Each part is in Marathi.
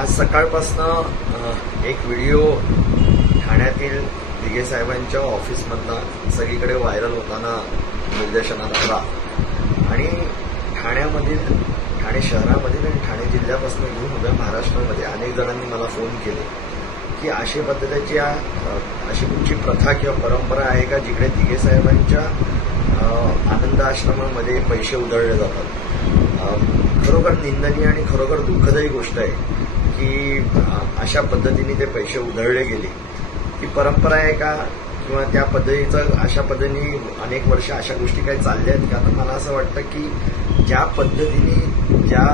आज सकाळपासनं एक व्हिडिओ ठाण्यातील दिघे साहेबांच्या ऑफिसमधला सगळीकडे व्हायरल होताना निर्देशनाला आला आणि ठाणे शहरामधील आणि ठाणे जिल्ह्यापासून घेऊन उभ्या महाराष्ट्रामध्ये अनेक जणांनी मला फोन केले की अशा पद्धतीची अशी कुठची प्रथा किंवा परंपरा आहे का जिकडे दिघे साहेबांच्या आनंद आश्रमामध्ये पैसे उधळले जातात. खरोखर निंदनीय आणि खरोखर दुःखदायी गोष्ट आहे की अशा पद्धतीने ते पैसे उधळले गेले. ही परंपरा आहे का किंवा त्या पद्धतीचं अशा पद्धतीने अनेक वर्ष अशा गोष्टी काही चालल्या आहेत का? तर मला असं वाटतं की ज्या पद्धतीने ज्या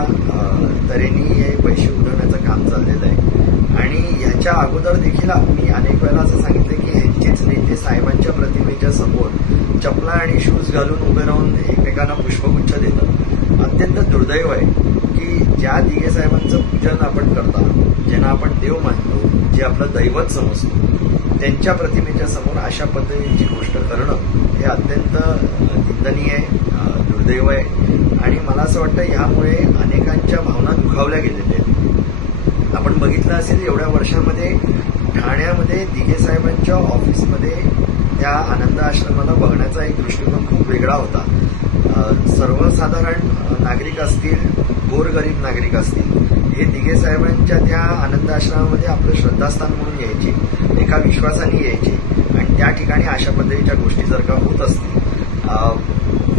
तऱ्हेने हे पैसे उधळण्याचं काम चाललेलं आहे आणि ह्याच्या अगोदर देखील मी अनेक वेळा असं सांगितलं की ह्यांचेच नेते साहेबांच्या प्रतिमेच्या समोर चपला आणि शूज घालून उभे राहून एकमेकांना पुष्पगुच्छ देतात. अत्यंत दुर्दैव आहे की ज्या दिघे साहेबांचं पूजन आपण करता, ज्यांना आपण देव मानतो, जे आपलं दैवत समजतो, त्यांच्या प्रतिमेच्या समोर अशा पद्धतीची गोष्ट करणं हे अत्यंत निंदनीय आहे, दुर्दैव आहे आणि मला असं वाटतं ह्यामुळे अनेकांच्या भावना दुखावल्या गेलेल्या आहेत. आपण बघितलं असेल एवढ्या वर्षामध्ये ठाण्यामध्ये दिघे साहेबांच्या ऑफिसमध्ये त्या आनंद आश्रमाला बघण्याचा एक दृष्टिकोन खूप वेगळा होता. सर्वसाधारण नागरिक असतील, गोरगरीब नागरिक असतील, हे दिघे साहेबांच्या त्या आनंद आश्रमामध्ये आपलं श्रद्धास्थान म्हणून यायचे, एका विश्वासाने यायचे आणि त्या ठिकाणी अशा पद्धतीच्या गोष्टी जर का होत असतील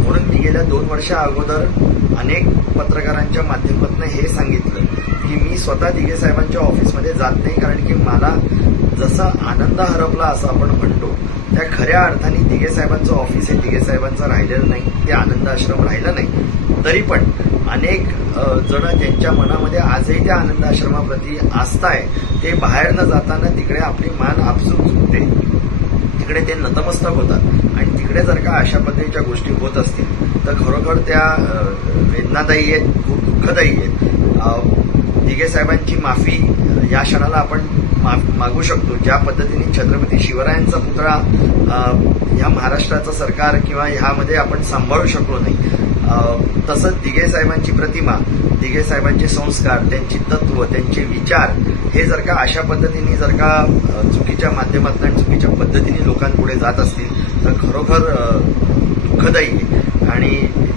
म्हणून मी गेल्या 2 वर्षा अगोदर अनेक पत्रकारांच्या माध्यमातून हे सांगितलं की मी स्वतः दिघे साहेबांच्या ऑफिसमध्ये जात नाही, कारण की मला जसं आनंद हरपला असं आपण म्हणतो त्या खऱ्या अर्थाने दिघे साहेबांचं ऑफिस हे दिघे साहेबांचं राहिलेलं नाही, ते आनंद आश्रम राहिलं नाही. तरी पण अनेक जण ज्यांच्या मनामध्ये आजही त्या आनंद आश्रमाप्रती आस्था आहे ते बाहेर न जाताना तिकडे आपली मान आपसूक झुकते, तिकडे ते नतमस्तक होतात आणि तिकडे जर का अशा पद्धतीच्या गोष्टी होत असतील तर खरोखर त्या वेदनादायी आहेत, खूप दुःखदायी आहेत. दिघे साहेबांची माफी या क्षणाला आपण मागू शकतो. ज्या पद्धतीने छत्रपती शिवरायांचा पुतळा ह्या महाराष्ट्राचं सरकार किंवा ह्यामध्ये आपण सांभाळू शकलो नाही, तसंच दिघे साहेबांची प्रतिमा, दिघे साहेबांचे संस्कार, त्यांची तत्व, त्यांचे विचार हे जर का अशा पद्धतीने जर का चुकीच्या माध्यमातून आणि चुकीच्या पद्धतीने लोकांपुढे जात असतील तर खरोखर दुःखदायी आहे आणि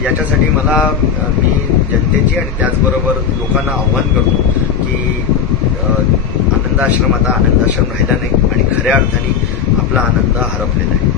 याच्यासाठी मी जनतेची आणि त्याचबरोबर लोकांना आव्हान करतो की आनंद आश्रम आता आनंद आश्रम राहिला नाही आणि खऱ्या अर्थाने आपला आनंद हरपलेला आहे.